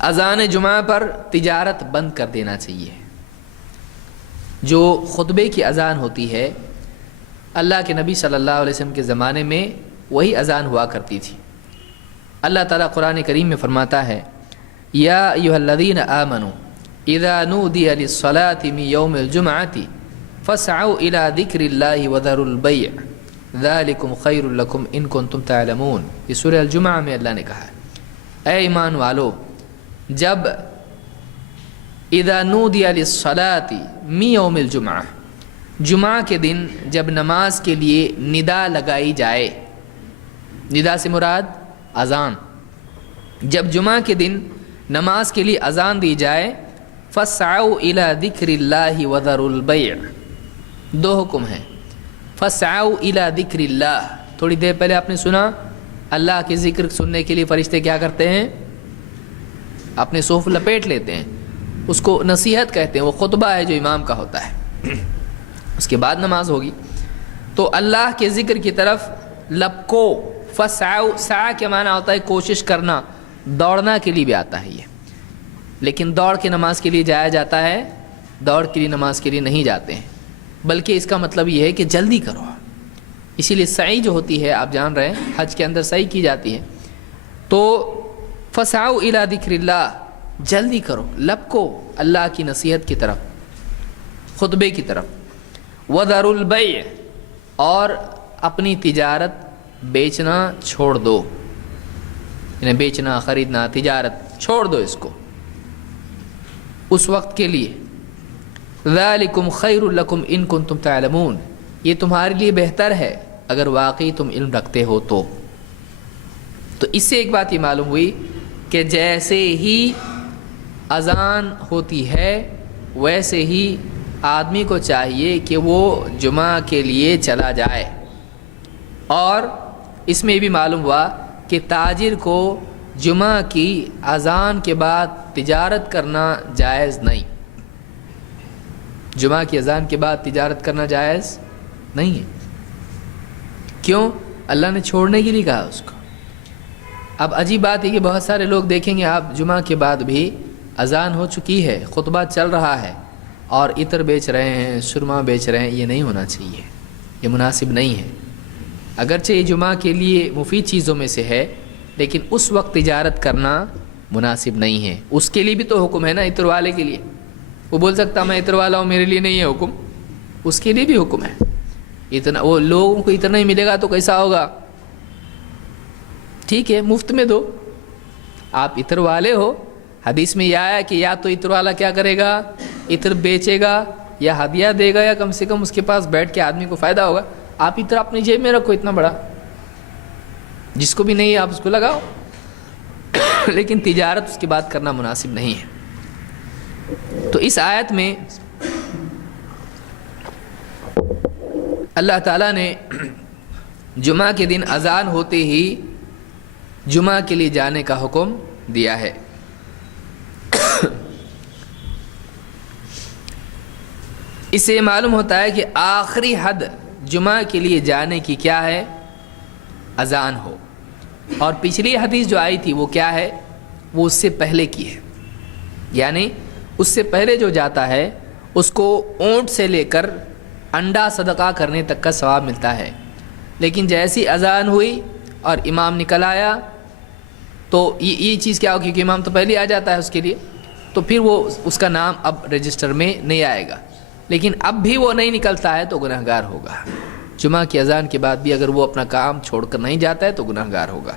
اذان جمعہ پر تجارت بند کر دینا چاہیے۔ جو خطبے کی اذان ہوتی ہے، اللہ کے نبی صلی اللہ علیہ وسلم کے زمانے میں وہی اذان ہوا کرتی تھی۔ اللہ تعالیٰ قرآن کریم میں فرماتا ہے، یا ایھا الذین آمنوا اذا نودی للصلاۃ من یوم الجمعۃ فاسعوا الی ذکر اللہ وذروا البیع ذلکم خیر لکم ان کنتم تعلمون۔ یہ سورہ الجمعہ میں اللہ نے کہا ہے، اے ایمان والو، جب اذا نودی للصلاۃ من یوم الجمعہ، جمعہ کے دن جب نماز کے لیے ندا لگائی جائے، ندا سے مراد اذان، جب جمعہ کے دن نماز کے لیے اذان دی جائے، فاسعوا الی ذکر اللہ وذروا البیع، دو حکم ہیں۔ فاسعوا الی ذکر اللہ، تھوڑی دیر پہلے آپ نے سنا اللہ کے ذکر سننے کے لیے فرشتے کیا کرتے ہیں؟ اپنے صوف لپیٹ لیتے ہیں، اس کو نصیحت کہتے ہیں، وہ خطبہ ہے جو امام کا ہوتا ہے، اس کے بعد نماز ہوگی۔ تو اللہ کے ذکر کی طرف لپکو، فسعوا، سعی کے معنی ہوتا ہے کوشش کرنا، دوڑنا کے لیے بھی آتا ہے یہ، لیکن دوڑ کے نماز کے لیے جایا جاتا ہے، دوڑ کے لیے نماز کے لیے نہیں جاتے ہیں، بلکہ اس کا مطلب یہ ہے کہ جلدی کرو۔ اسی لیے سعی جو ہوتی ہے، آپ جان رہے ہیں حج کے اندر سعی کی جاتی ہے، تو فسعوا الی ذکر اللہ، جلدی کرو، لپکو اللہ کی نصیحت کی طرف، خطبے کی طرف۔ وذروا البیع، اور اپنی تجارت بیچنا چھوڑ دو، یعنی بیچنا، خریدنا، تجارت چھوڑ دو اس کو اس وقت کے لیے۔ ذالکم خیر لکم ان کنتم تعلمون، یہ تمہارے لیے بہتر ہے اگر واقعی تم علم رکھتے ہو تو۔ تو اس سے ایک بات یہ معلوم ہوئی کہ جیسے ہی اذان ہوتی ہے ویسے ہی آدمی کو چاہیے کہ وہ جمعہ کے لیے چلا جائے۔ اور اس میں بھی معلوم ہوا کہ تاجر کو جمعہ کی اذان کے بعد تجارت کرنا جائز نہیں، جمعہ کی اذان کے بعد تجارت کرنا جائز نہیں ہے۔ کیوں؟ اللہ نے چھوڑنے کے لیے کہا اس کو۔ اب عجیب بات ہے کہ بہت سارے لوگ دیکھیں گے آپ جمعہ کے بعد بھی اذان ہو چکی ہے، خطبہ چل رہا ہے اور عطر بیچ رہے ہیں، سرما بیچ رہے ہیں، یہ نہیں ہونا چاہیے، یہ مناسب نہیں ہے۔ اگرچہ یہ جمعہ کے لیے مفید چیزوں میں سے ہے، لیکن اس وقت تجارت کرنا مناسب نہیں ہے۔ اس کے لیے بھی تو حکم ہے نا، عطر والے کے لیے۔ وہ بول سکتا میں عطر والا ہوں، میرے لیے نہیں ہے حکم، اس کے لیے بھی حکم ہے۔ اتنا وہ لوگوں کو اتنا ہی ملے گا تو کیسا ہوگا؟ ٹھیک ہے، مفت میں دو، آپ عطر والے ہو۔ حدیث میں یہ آیا کہ یا تو عطر والا کیا کرے گا، عطر بیچے گا یا ہدیہ دے گا، یا کم سے کم اس کے پاس بیٹھ کے آدمی کو فائدہ ہوگا۔ آپ عطر اپنی جیب میں رکھو اتنا بڑا، جس کو بھی نہیں ہے آپ اس کو لگاؤ، لیکن تجارت اس کے بعد کرنا مناسب نہیں ہے۔ تو اس آیت میں اللہ تعالیٰ نے جمعہ کے دن اذان ہوتے ہی جمعہ کے لیے جانے کا حکم دیا ہے۔ اس سے معلوم ہوتا ہے کہ آخری حد جمعہ کے لیے جانے کی کیا ہے؟ اذان ہو۔ اور پچھلی حدیث جو آئی تھی وہ کیا ہے؟ وہ اس سے پہلے کی ہے، یعنی اس سے پہلے جو جاتا ہے اس کو اونٹ سے لے کر انڈا صدقہ کرنے تک کا ثواب ملتا ہے، لیکن جیسی اذان ہوئی اور امام نکل آیا تو یہ چیز کیا ہو، کیونکہ امام تو پہلے آ جاتا ہے اس کے لیے، تو پھر وہ اس کا نام اب رجسٹر میں نہیں آئے گا، لیکن اب بھی وہ نہیں نکلتا ہے تو گنہگار ہوگا۔ جمعہ کی اذان کے بعد بھی اگر وہ اپنا کام چھوڑ کر نہیں جاتا ہے تو گنہگار ہوگا۔